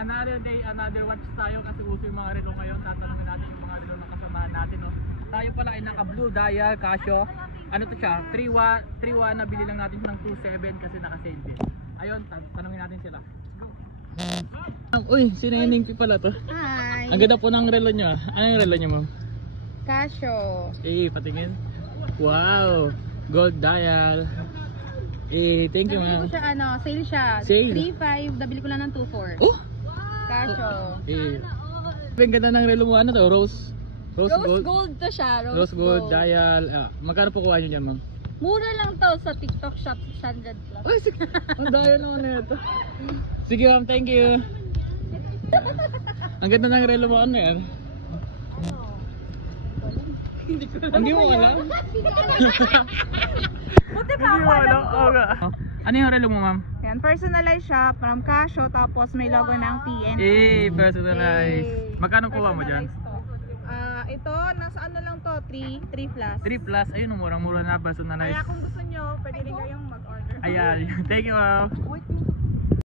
another day, another watch tayo kasi uso yung mga relo ngayon. Tatanungin natin yung mga relo na kasamahan natin. No? Tayo pala ay naka blue dial, Casio. Ano to siya? 3-1 na bili lang natin ng 2.7 kasi naka-sale din. Ayun, tanungin natin sila. Uy, si Neneng P pala to. Hi! Ang ganda po ng relo nyo. Ano yung relo nyo, ma'am? Casio. Patingin. Wow! Gold dial. Thank you, Nabili ko ma'am. siya, sale siya. Sale? 3.5, nabili ko lang ng 2.4. Oh! Casio. Ang ganda ng relo mo. Ano to? Rose Gold to siya. Rose gold dial. Magkano po kuha nyo dyan, ma'am? Mura lang to sa TikTok shop, 600 plus. Uy, sige. Ang dial naman na ito. Sige, ma'am. Thank you. Ang ganda ng relo mo. Ano yan? Hindi mo alam? Buti Hindi mo alam? Ano yung relo mo, ma'am? Yan, personalized shop from Casio, tapos may logo ng PNP. Personalized. Magkano kuha mo dyan? Ito, nasa ano lang to, 3 plus. 3 plus. Ayun, murang-mura na. Personalized. Kaya kung gusto nyo, pwede rin kayong mag-order. Ayan. Thank you, ma'am.